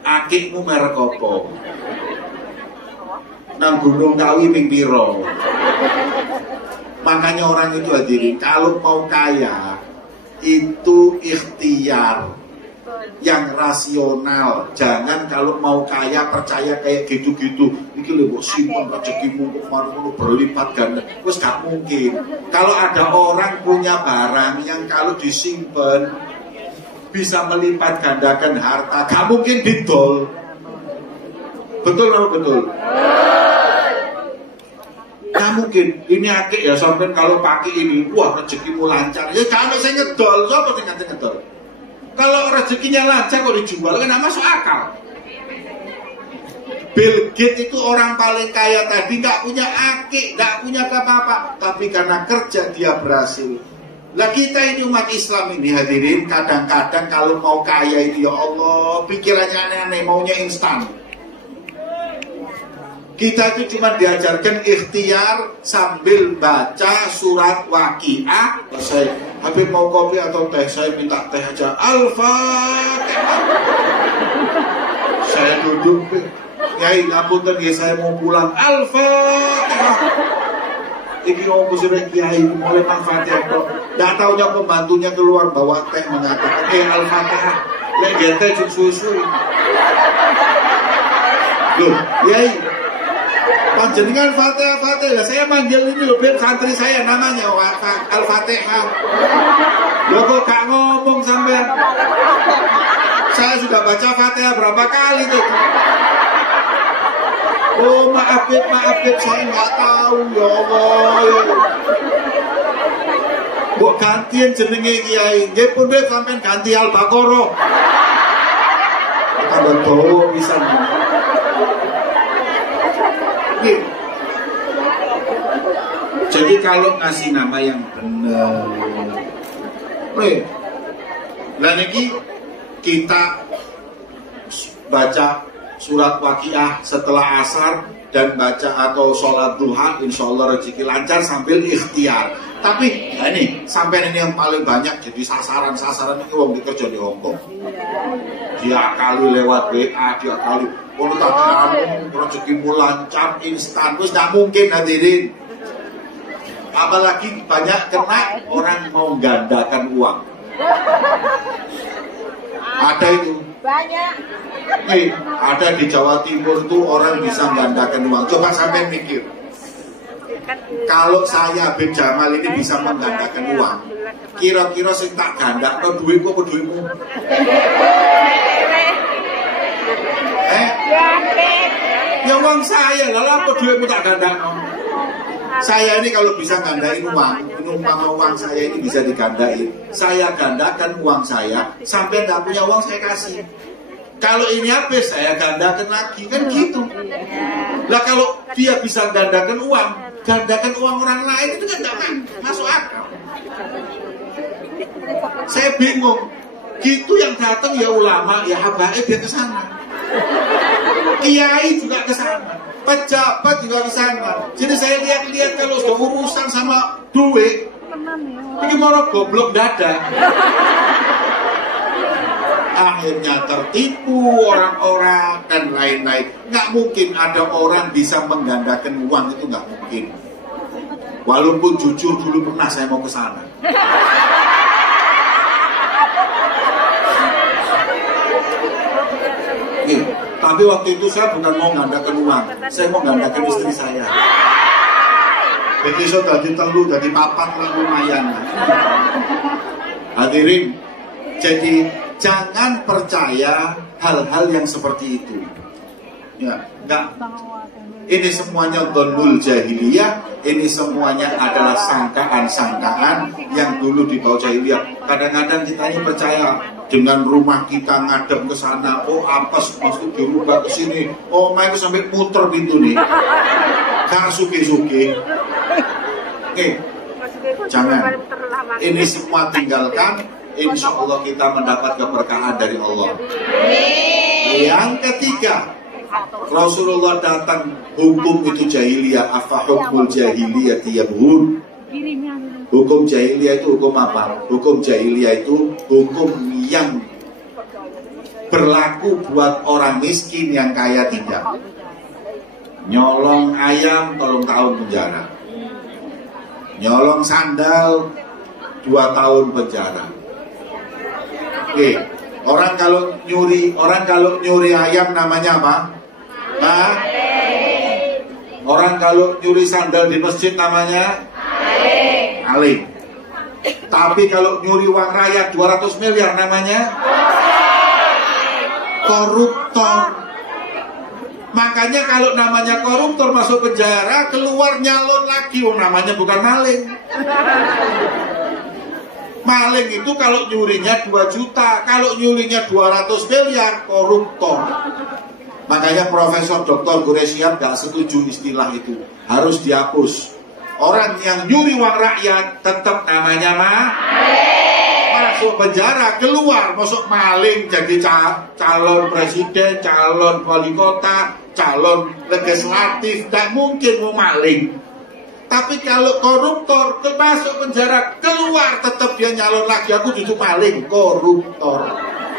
Akikmu merek apa? Nang Gunung Kawi ping piro? Makanya orang itu hadirin, kalau mau kaya itu ikhtiar yang rasional. Jangan kalau mau kaya percaya kayak gitu-gitu. Iki lho mbok simpen rezekimu kok maru berlipat ganda. Wes gak mungkin. Kalau ada orang punya barang yang kalau disimpan bisa melipat gandakan harta, gak mungkin didol. Betul atau betul? Gak mungkin. Ini akik ya sampean kalau pakai ini, wah rezekimu lancar. Ya jangan saya ngedol, siapa sing ngajak ngedol? Kalau rezekinya lancar kok dijual kan masuk akal. Bill Gates itu orang paling kaya tadi, nggak punya akik, nggak punya apa-apa, tapi karena kerja dia berhasil. Lah kita ini umat Islam ini hadirin, kadang-kadang kalau mau kaya itu ya Allah pikirannya aneh-aneh, maunya instan. Kita itu cuma diajarkan ikhtiar sambil baca surat Waqiah. Saya Habib mau kopi atau teh? Saya minta teh aja. Al-Fatihah. Saya duduk, Kiai ngapunten ya saya mau pulang. Al-Fatihah. Iki opo sih Kiai mulai nang Fatihah kok. Enggak taunya pembantunya keluar bawa teh mengatakan, Al-Fatihah. Lek gente juk susu. Loh, Kiai panjenengan Fatihah, saya manggil ini loh, biar santri saya namanya Al-Fatihah. Loh kok gak ngomong sampean? Saya sudah baca Fatihah berapa kali tuh. Oh maaf Beb, saya nggak tahu ya Allah. Kok gantian jenenge Kiai? Nggih pun Beb sampean ganti Al-Baqarah. Tambah dawa pisan. Jadi kalau ngasih nama yang benar, lah niki kita baca surat Waqiah setelah asar dan baca atau sholat duha, insya Allah rezeki lancar sambil ikhtiar. Tapi ya ini sampai ini yang paling banyak jadi sasaran ini wong dikerja di Hong Kong. Dia kali lewat WA, dia kali kalau tak kamu rezekimu lancar instan, terus tidak mungkin hadirin. Apalagi banyak kena orang mau gandakan uang. Ada itu. Banyak. Nih, ada di Jawa Timur tuh orang bisa gandakan uang. Coba sampai mikir. Kalau saya Habib Jamal ini bisa menggandakan uang, kira-kira sing tak gandakno duitku apa duitmu? Ya uang saya, lalu apa duitmu tak gandakno? Saya ini kalau bisa gandain uang, ini umpama uang saya ini bisa digandain, saya gandakan uang saya, sampai nggak punya uang saya kasih. Kalau ini habis, saya gandakan lagi, kan gitu. Lah kalau dia bisa gandakan uang orang lain itu kan nggak masuk akal. Saya bingung. Gitu yang datang ya ulama, ya habaib dia ke sana. Kiai juga ke sana. Pejabat juga ke sana. Jadi saya lihat-lihat kalau sudah urusan sama duit, ini mau goblok dada. Akhirnya tertipu orang-orang dan lain-lain. Nggak mungkin ada orang bisa menggandakan uang, itu nggak mungkin. Walaupun jujur dulu pernah saya mau ke sana. Tapi waktu itu saya bukan mau menggandakan uang, saya mau menggandakan istri saya. Jadi saya tadi telu, jadi papat lah lumayan. Hadirin, jadi jangan percaya hal-hal yang seperti itu. Ya, enggak. Ini semuanya dhannul jahiliyah, ini semuanya adalah sangkaan-sangkaan yang dulu dibawa jahiliyah. Kadang-kadang kita ini percaya dengan rumah kita ngadep ke sana, oh apes masuk dirubah ke sini, oh main sampai muter pintu nih. Gak suki-suki. Oke, jangan. Ini semua tinggalkan. Insya Allah kita mendapat keberkahan dari Allah. Yang ketiga, Rasulullah datang, hukum itu jahiliyah. Afa hukmul jahiliyah yabghun. Hukum jahiliyah itu hukum apa? Hukum jahiliyah itu hukum yang berlaku buat orang miskin, yang kaya tidak. Nyolong ayam 3 tahun penjara, nyolong sandal 2 tahun penjara. Oke, orang kalau nyuri ayam namanya apa? Nah, orang kalau nyuri sandal di masjid namanya maling. Tapi kalau nyuri uang rakyat 200 miliar namanya koruptor. Makanya kalau namanya koruptor masuk penjara, keluar nyalon lagi, namanya bukan maling. Maling itu kalau nyurinya 2 juta, kalau nyurinya 200 miliar, koruptor. Makanya Profesor Dr. Guresian gak setuju istilah itu, harus dihapus. Orang yang nyuri uang rakyat tetap namanya maling. Masuk penjara, keluar masuk maling, jadi calon presiden, calon wali kota, calon legislatif, gak mungkin mau maling. Tapi kalau koruptor masuk penjara, keluar tetap dia nyalon lagi, aku duduk maling, koruptor.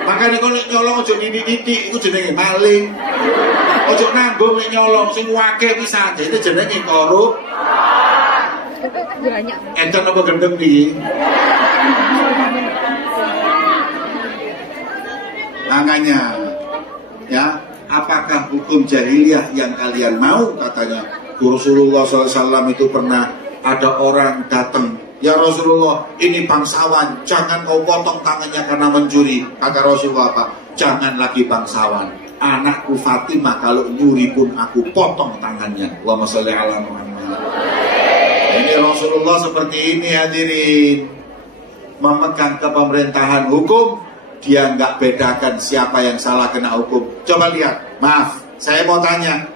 Makanya kalau nyolong ojo didik-didik, itu jenenge maling. Ojo nanggung nyolong sing wake bisa, itu jenenge korup. Enten apa gendeng nih? Makanya, ya, apakah hukum jahiliyah yang kalian mau? Katanya Rasulullah SAW itu pernah ada orang datang, ya Rasulullah, ini bangsawan, jangan kau potong tangannya karena mencuri. Kata Rasulullah apa? Jangan lagi bangsawan, anakku Fatimah kalau nyuri pun aku potong tangannya. Allahumma sholli ala Muhammad. Ini Rasulullah seperti ini, hadirin, memegang kepemerintahan hukum. Dia nggak bedakan siapa yang salah kena hukum. Coba lihat, maaf, saya mau tanya,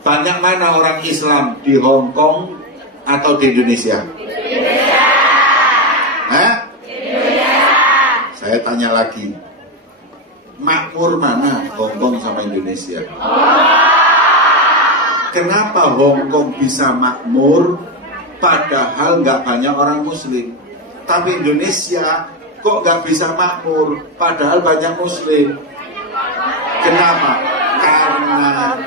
banyak mana orang Islam di Hong Kong atau di Indonesia? Indonesia. Hah? Indonesia. Saya tanya lagi, makmur mana Hong Kong sama Indonesia? Kenapa Hong Kong bisa makmur padahal nggak banyak orang Muslim, tapi Indonesia kok nggak bisa makmur padahal banyak Muslim? Kenapa? Karena,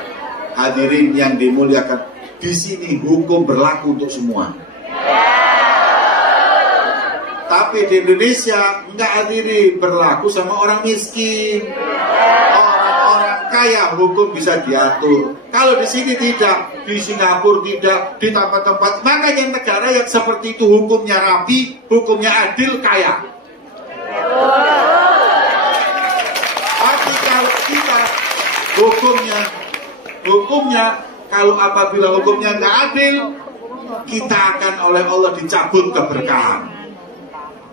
hadirin yang dimuliakan, di sini hukum berlaku untuk semua. Tapi di Indonesia enggak, hadirin, berlaku sama orang miskin. Orang-orang kaya kaya, hukum bisa diatur. Kalau di sini tidak, di Singapura tidak, di tempat-tempat. Makanya negara yang seperti itu hukumnya rapi, hukumnya adil, kaya. Tapi kalau kita hukumnya kalau apabila hukumnya nggak adil, kita akan oleh Allah dicabut keberkahan.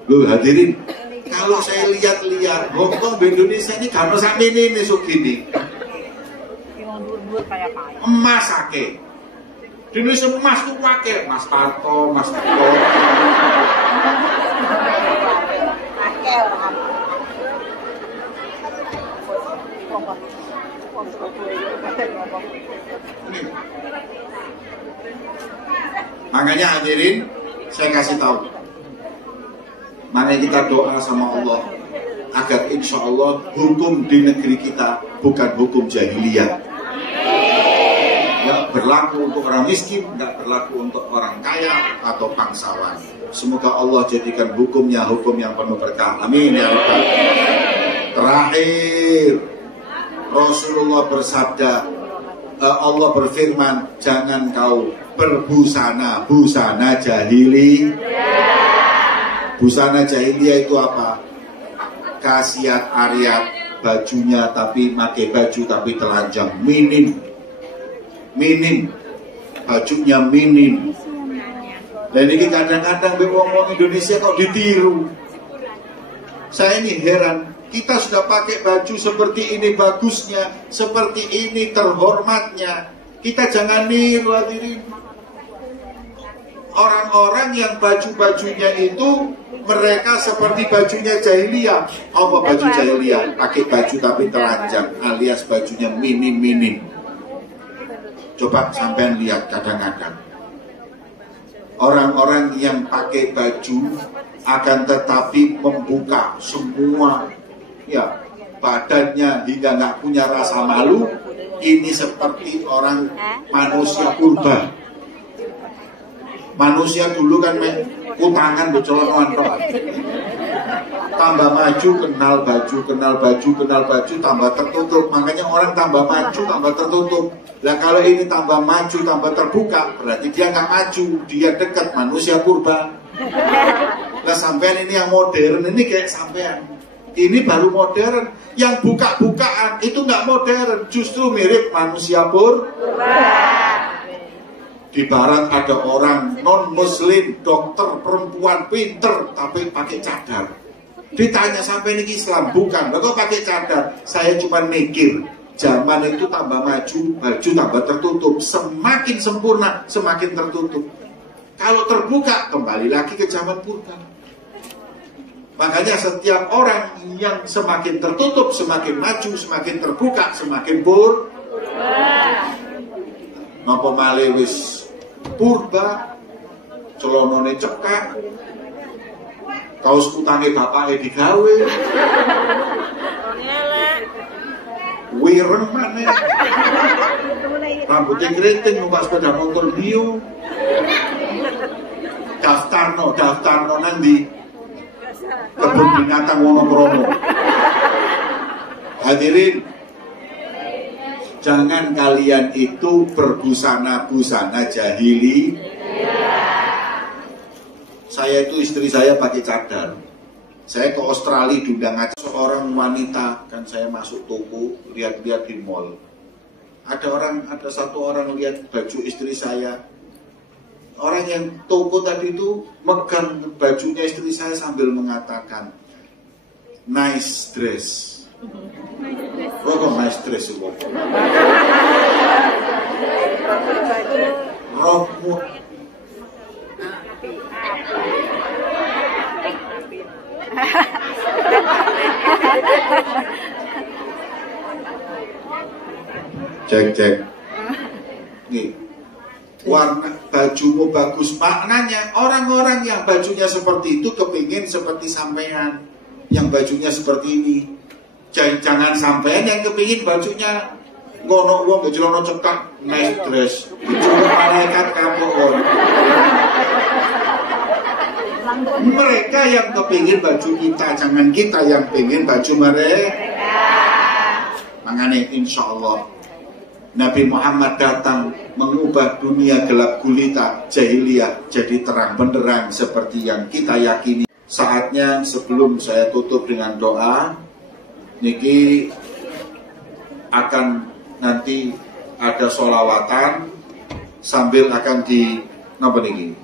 Loh hadirin, kalau saya lihat-lihat Hongkong di Indonesia ini kalau sampai ini segini emas ake di Indonesia emas tuh pakai Mas Parto, Mas Tito. Makanya hadirin, saya kasih tahu, makanya kita doa sama Allah agar insya Allah hukum di negeri kita bukan hukum jahiliyah, nggak berlaku untuk orang miskin, nggak berlaku untuk orang kaya atau bangsawan. Semoga Allah jadikan hukumnya hukum yang penuh berkah. Amin ya Rabbal. Terakhir, Rasulullah bersabda, Allah berfirman, jangan kau berbusana busana jahili. Busana jahiliyah itu apa? Kasiat Aryat, bajunya tapi pakai baju tapi telanjang, minim, bajunya minim. Dan ini kadang-kadang ngomong Indonesia kok ditiru. Saya ini heran. Kita sudah pakai baju seperti ini bagusnya, seperti ini terhormatnya. Kita jangan niru hadirin. Orang-orang yang baju-bajunya itu mereka seperti bajunya jahiliyah. Apa baju jahiliyah? Pakai baju tapi telanjang, alias bajunya minim. Coba sampean lihat kadang-kadang orang-orang yang pakai baju akan tetapi membuka semua ya badannya hingga nggak punya rasa malu. Ini seperti orang manusia purba. Manusia dulu kan utangan becolongan toh. Tambah maju kenal baju tambah tertutup. Makanya orang tambah maju tambah tertutup. Nah kalau ini tambah maju tambah terbuka, berarti dia nggak maju, dia dekat manusia purba. Nah sampean ini yang modern, ini kayak sampean. Ini baru modern. Yang buka-bukaan itu nggak modern, justru mirip manusia purba. Di barat ada orang non-muslim, dokter perempuan pinter tapi pakai cadar. Ditanya sampai ini Islam, bukan. Kok pakai cadar? Saya cuma mikir, zaman itu tambah maju, baju tambah tertutup. Semakin sempurna, semakin tertutup. Kalau terbuka, kembali lagi ke zaman purba. Makanya setiap orang yang semakin tertutup, semakin maju, semakin terbuka, semakin napa malih wis purba, celonone cekak, kaos kutange bapake digawe, wireng maneh, rambutnya keriting, numpak sepeda motor bio, daftarno nanti kebun binatang Wonokromo. Hadirin, jangan kalian itu berbusana-busana jahili. Saya itu istri saya pakai cadar. Saya ke Australia diundang aja seorang wanita, kan saya masuk toko, lihat-lihat di mall. Ada satu orang lihat baju istri saya. Orang yang toko tadi itu megang bajunya istri saya sambil mengatakan, nice dress. Oh kok nice dress itu? Rokmu. Cek. Nih, warna bajumu bagus. Maknanya orang-orang yang bajunya seperti itu kepingin seperti sampean yang bajunya seperti ini. Jangan sampean yang kepingin bajunya ngono wong gejelono cekak nice dress. Dicoba malaikat kapok. Mereka yang kepingin baju kita, jangan kita yang pengen baju mereka. Makanya insya Allah Nabi Muhammad datang mengubah dunia gelap gulita jahiliyah jadi terang benderang seperti yang kita yakini. Saatnya sebelum saya tutup dengan doa, niki akan nanti ada sholawatan sambil akan di napa niki?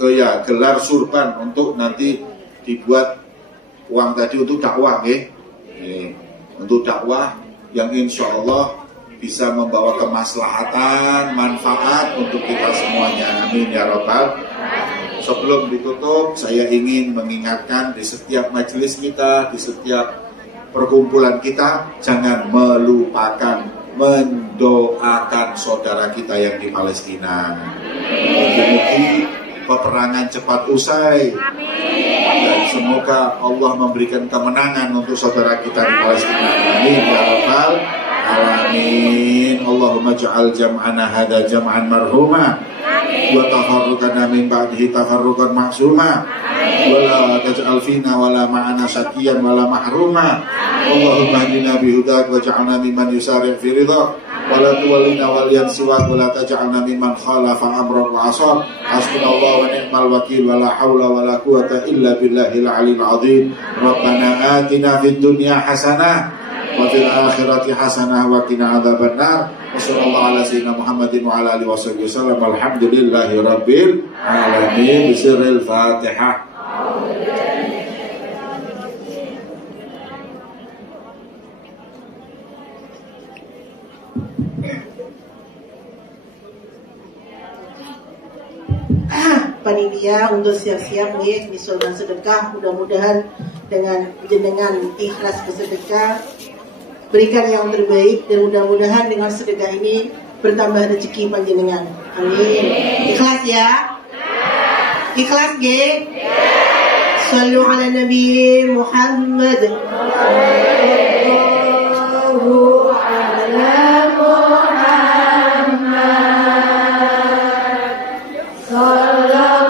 Oh ya, gelar surban untuk nanti dibuat uang tadi untuk dakwah, untuk dakwah yang insya Allah bisa membawa kemaslahatan, manfaat untuk kita semuanya. Amin ya Rabbal. Sebelum ditutup, saya ingin mengingatkan di setiap majelis kita, di setiap perkumpulan kita, jangan melupakan mendoakan saudara kita yang di Palestina. Mugi-mugi peperangan cepat usai dan semoga Allah memberikan kemenangan untuk saudara kita di Palestina. Amin ya Rabbal alamin. Allahumma ja'al jam'ana hada jam'an marhuma wa tafarruqana min ba'dihi tafarruqan ma'suma wa la taj'al fina wa la ma'ana syaqiyan wa la mahruma. Allahumma hdina bihudak wa ja'alna mimman yusari' fi ridha wa la tuwallina waliyan siwak wa la taj'alna mimman khalafa amrak wa asab. Hasbunallahu wa ni'mal wakil wa la hawla wa la quwata illa billahil aliyil azim. Rabbana atina fid dunya hasanah wa fil akhirati hasanah wa qina adzabannar. Wassallallahu ala sayyidina Muhammadin wa ala alihi wasallam. Alhamdulillahi rabbil alamin. Bisirril Fatihah. Panitia untuk siap-siap nih misalnya sedekah, mudah-mudahan dengan jenengan ikhlas bersedekah berikan yang terbaik dan mudah-mudahan dengan sedekah ini bertambah rezeki panjenengan. Amin. Ikhlas ya? Ikhlas G? Sallu ala Nabi Muhammad. Sallallahu ala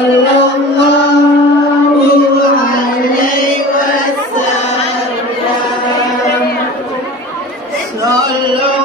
sallallahu alaihi wasallam.